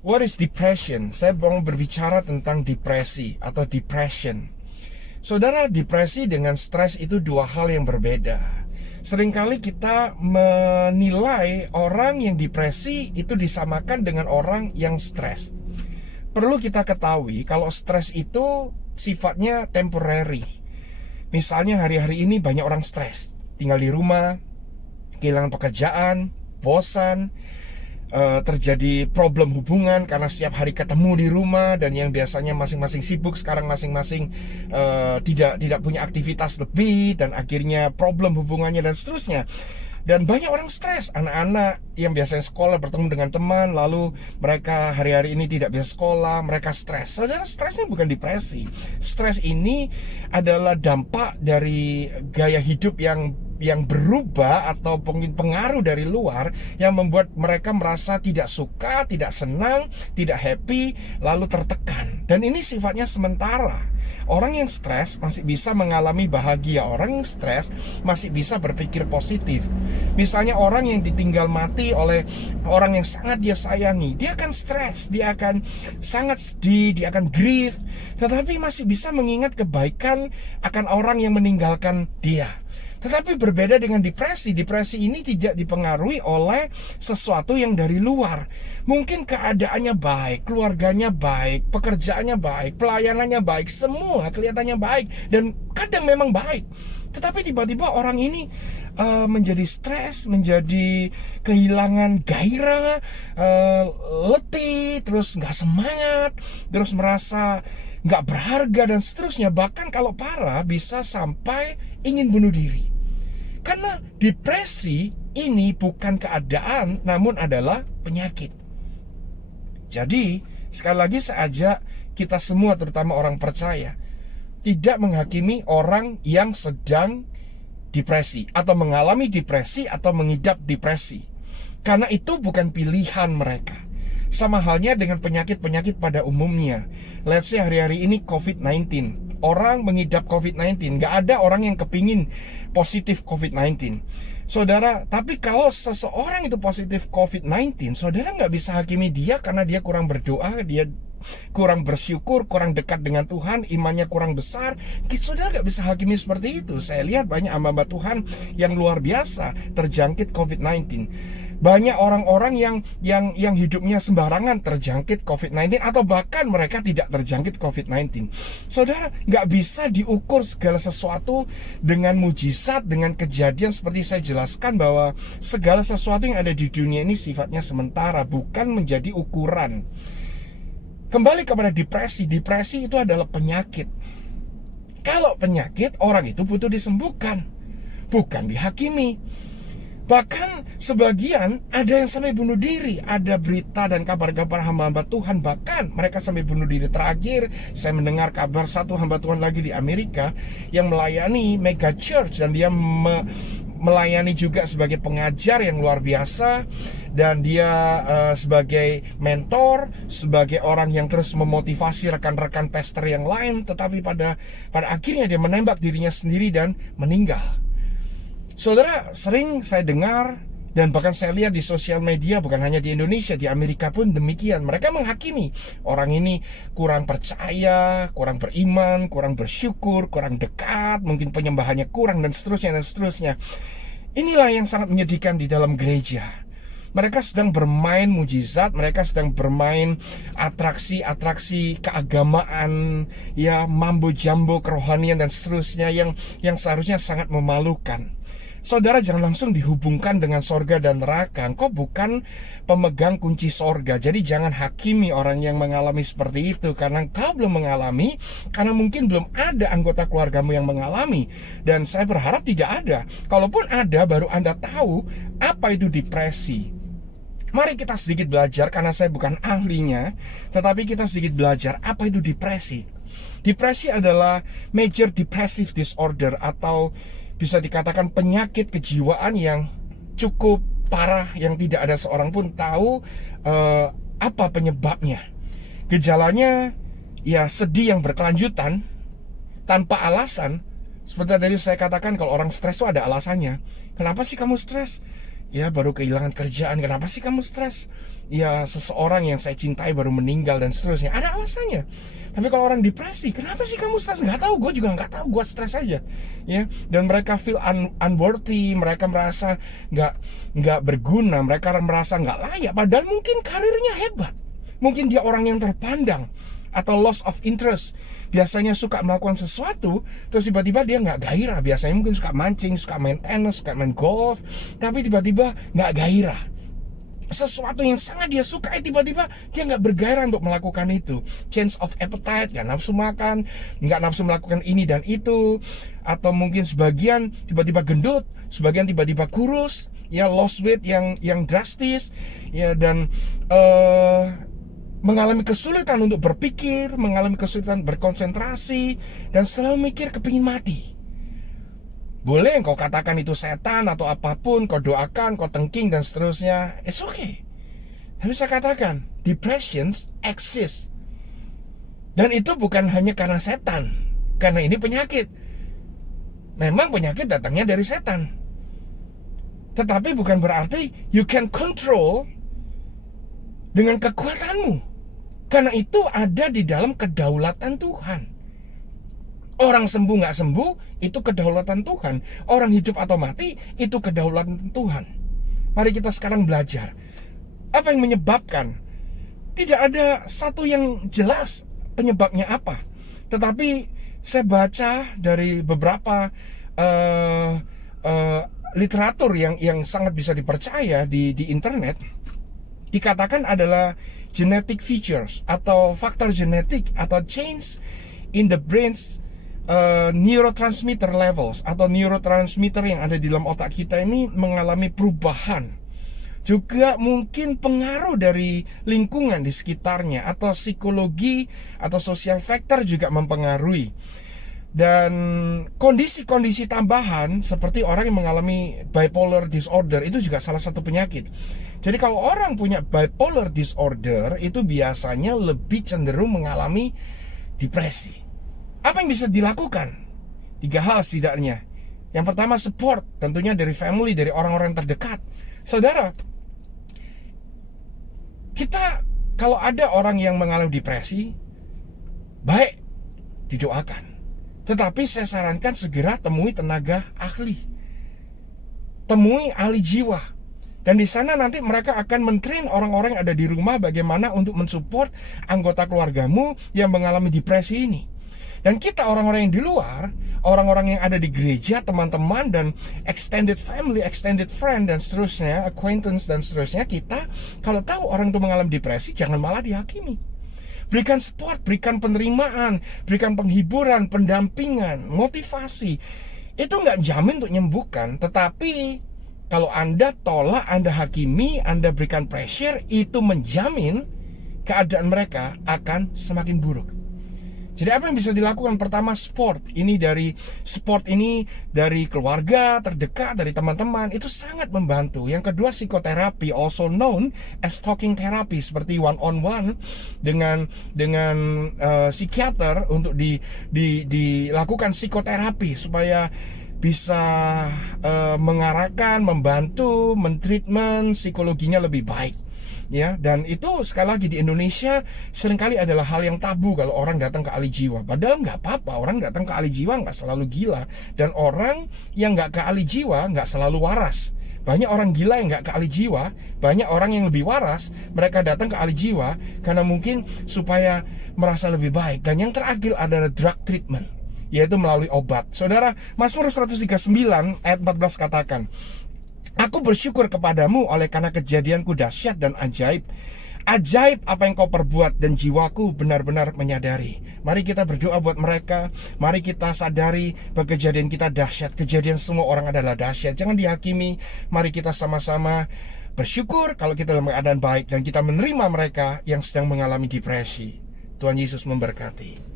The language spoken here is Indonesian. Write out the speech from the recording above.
What is depression? Saya mau berbicara tentang depresi atau depression. Saudara, depresi dengan stres itu dua hal yang berbeda. Seringkali kita menilai orang yang depresi itu disamakan dengan orang yang stres. Perlu kita ketahui kalau stres itu sifatnya temporary. Misalnya hari-hari ini banyak orang stres, tinggal di rumah, kehilangan pekerjaan, bosan, terjadi problem hubungan karena setiap hari ketemu di rumah, dan yang biasanya masing-masing sibuk sekarang masing-masing tidak punya aktivitas lebih, dan akhirnya problem hubungannya dan seterusnya. Dan banyak orang stres, anak-anak yang biasanya sekolah bertemu dengan teman, lalu mereka hari-hari ini tidak bisa sekolah, mereka stres. Saudara, stresnya bukan depresi. Stres ini adalah dampak dari gaya hidup yang berubah atau pengaruh dari luar yang membuat mereka merasa tidak suka, tidak senang, tidak happy, lalu tertekan. Dan ini sifatnya sementara. Orang yang stres masih bisa mengalami bahagia. Orang yang stres masih bisa berpikir positif. Misalnya orang yang ditinggal mati oleh orang yang sangat dia sayangi, dia akan stres, dia akan sangat sedih, dia akan grief, tetapi masih bisa mengingat kebaikan akan orang yang meninggalkan dia. Tetapi berbeda dengan depresi. Depresi ini tidak dipengaruhi oleh sesuatu yang dari luar. Mungkin keadaannya baik, keluarganya baik, pekerjaannya baik, pelayanannya baik, semua kelihatannya baik, dan kadang memang baik. Tetapi tiba-tiba orang ini menjadi stres, menjadi kehilangan gairah, letih, terus nggak semangat, terus merasa nggak berharga dan seterusnya. Bahkan kalau parah bisa sampai ingin bunuh diri. Karena depresi ini bukan keadaan, namun adalah penyakit. Jadi sekali lagi saya ajak kita semua, terutama orang percaya, tidak menghakimi orang yang sedang depresi atau mengalami depresi atau mengidap depresi, karena itu bukan pilihan mereka. Sama halnya dengan penyakit-penyakit pada umumnya. Let's say hari-hari ini COVID-19, orang mengidap COVID-19, nggak ada orang yang kepingin positif COVID-19. Saudara, tapi kalau seseorang itu positif COVID-19, saudara nggak bisa hakimi dia karena dia kurang berdoa, dia kurang bersyukur, kurang dekat dengan Tuhan, imannya kurang besar. Saudara nggak bisa hakimi seperti itu. Saya lihat banyak hamba-hamba Tuhan yang luar biasa terjangkit COVID-19. Banyak orang-orang yang hidupnya sembarangan terjangkit COVID-19, atau bahkan mereka tidak terjangkit COVID-19. Saudara, nggak bisa diukur segala sesuatu dengan mujizat, dengan kejadian seperti saya jelaskan bahwa segala sesuatu yang ada di dunia ini sifatnya sementara, bukan menjadi ukuran. Kembali kepada depresi. Depresi itu adalah penyakit. Kalau penyakit, orang itu butuh disembuhkan, bukan dihakimi. Bahkan sebagian ada yang sampai bunuh diri. Ada berita dan kabar-kabar hamba-hamba Tuhan, bahkan mereka sampai bunuh diri. Terakhir saya mendengar kabar satu hamba Tuhan lagi di Amerika yang melayani mega church, dan dia melayani juga sebagai pengajar yang luar biasa, dan dia sebagai mentor, sebagai orang yang terus memotivasi rekan-rekan pastor yang lain. Tetapi pada akhirnya dia menembak dirinya sendiri dan meninggal. Saudara, sering saya dengar dan bahkan saya lihat di sosial media, bukan hanya di Indonesia, di Amerika pun demikian. Mereka menghakimi orang ini kurang percaya, kurang beriman, kurang bersyukur, kurang dekat, mungkin penyembahannya kurang, dan seterusnya dan seterusnya. Inilah yang sangat menyedihkan di dalam gereja. Mereka sedang bermain mujizat, mereka sedang bermain atraksi-atraksi keagamaan, ya, mambo jambo kerohanian dan seterusnya, yang seharusnya sangat memalukan. Saudara, jangan langsung dihubungkan dengan sorga dan neraka. Engkau bukan pemegang kunci sorga. Jadi jangan hakimi orang yang mengalami seperti itu, karena engkau belum mengalami, karena mungkin belum ada anggota keluargamu yang mengalami. Dan saya berharap tidak ada. Kalaupun ada, baru Anda tahu apa itu depresi. Mari kita sedikit belajar, karena saya bukan ahlinya, tetapi kita sedikit belajar apa itu depresi. Depresi adalah major depressive disorder, atau bisa dikatakan penyakit kejiwaan yang cukup parah, yang tidak ada seorang pun tahu apa penyebabnya. Gejalanya ya sedih yang berkelanjutan tanpa alasan. Seperti tadi saya katakan, kalau orang stres itu ada alasannya. Kenapa sih kamu stres? Ya, baru kehilangan kerjaan. Kenapa sih kamu stres? Ya, seseorang yang saya cintai baru meninggal dan seterusnya. Ada alasannya. Tapi kalau orang depresi, kenapa sih kamu stres? Nggak tahu, gue juga nggak tahu, gue stres aja. Ya, dan mereka feel unworthy, mereka merasa nggak berguna, mereka merasa nggak layak. Padahal mungkin karirnya hebat, mungkin dia orang yang terpandang, atau loss of interest. Biasanya suka melakukan sesuatu, terus tiba-tiba dia nggak gairah. Biasanya mungkin suka mancing, suka main tenis, suka main golf, tapi tiba-tiba nggak gairah. Sesuatu yang sangat dia suka, tiba-tiba dia nggak bergairah untuk melakukan itu. Change of appetite, nggak nafsu makan, nggak nafsu melakukan ini dan itu. Atau mungkin sebagian tiba-tiba gendut, sebagian tiba-tiba kurus, ya lost weight yang drastis, ya, dan mengalami kesulitan untuk berpikir, mengalami kesulitan berkonsentrasi, dan selalu mikir kepingin mati. Boleh kau katakan itu setan atau apapun, kau doakan, kau tengking dan seterusnya, it's okay. Tapi saya katakan, depression exist. Dan itu bukan hanya karena setan, karena ini penyakit. Memang penyakit datangnya dari setan, tetapi bukan berarti you can control dengan kekuatanmu, karena itu ada di dalam kedaulatan Tuhan. Orang sembuh nggak sembuh, itu kedaulatan Tuhan. Orang hidup atau mati, itu kedaulatan Tuhan. Mari kita sekarang belajar. Apa yang menyebabkan? Tidak ada satu yang jelas penyebabnya apa. Tetapi saya baca dari beberapa literatur yang sangat bisa dipercaya di internet, dikatakan adalah genetic features atau faktor genetik atau change in the brain's neurotransmitter levels atau neurotransmitter yang ada di dalam otak kita ini mengalami perubahan. Juga mungkin pengaruh dari lingkungan di sekitarnya atau psikologi atau social factor juga mempengaruhi. Dan kondisi-kondisi tambahan seperti orang yang mengalami bipolar disorder itu juga salah satu penyakit. Jadi kalau orang punya bipolar disorder itu biasanya lebih cenderung mengalami depresi. Apa yang bisa dilakukan? 3 hal setidaknya. Yang pertama, support, tentunya dari family, dari orang-orang terdekat. Saudara, kita kalau ada orang yang mengalami depresi, baik didoakan. Tetapi saya sarankan segera temui tenaga ahli. Temui ahli jiwa. Dan di sana nanti mereka akan mentrain orang-orang yang ada di rumah bagaimana untuk mensupport anggota keluargamu yang mengalami depresi ini. Dan kita orang-orang yang di luar, orang-orang yang ada di gereja, teman-teman dan extended family, extended friend dan seterusnya, acquaintance dan seterusnya, kita kalau tahu orang itu mengalami depresi, jangan malah dihakimi. Berikan support, berikan penerimaan, berikan penghiburan, pendampingan, motivasi. Itu nggak jamin untuk menyembuhkan, tetapi kalau Anda tolak, Anda hakimi, Anda berikan pressure, itu menjamin keadaan mereka akan semakin buruk. Jadi apa yang bisa dilakukan? Pertama, support. Ini dari keluarga terdekat, dari teman-teman, itu sangat membantu. Yang kedua, psikoterapi, also known as talking therapy, seperti one-on-one dengan psikiater untuk dilakukan psikoterapi supaya bisa mengarahkan, membantu, mentreatment psikologinya lebih baik. Ya, dan itu sekali lagi di Indonesia seringkali adalah hal yang tabu kalau orang datang ke ahli jiwa. Padahal nggak apa-apa, orang datang ke ahli jiwa nggak selalu gila. Dan orang yang nggak ke ahli jiwa nggak selalu waras. Banyak orang gila yang nggak ke ahli jiwa, banyak orang yang lebih waras, mereka datang ke ahli jiwa karena mungkin supaya merasa lebih baik. Dan yang terakhir adalah drug treatment, yaitu melalui obat. Saudara, Mazmur 139 ayat 14 katakan, Aku bersyukur kepadamu oleh karena kejadianku dahsyat dan ajaib. Ajaib apa yang kau perbuat dan jiwaku benar-benar menyadari. Mari kita berdoa buat mereka. Mari kita sadari bahwa kejadian kita dahsyat. Kejadian semua orang adalah dahsyat. Jangan dihakimi. Mari kita sama-sama bersyukur kalau kita dalam keadaan baik dan kita menerima mereka yang sedang mengalami depresi. Tuhan Yesus memberkati.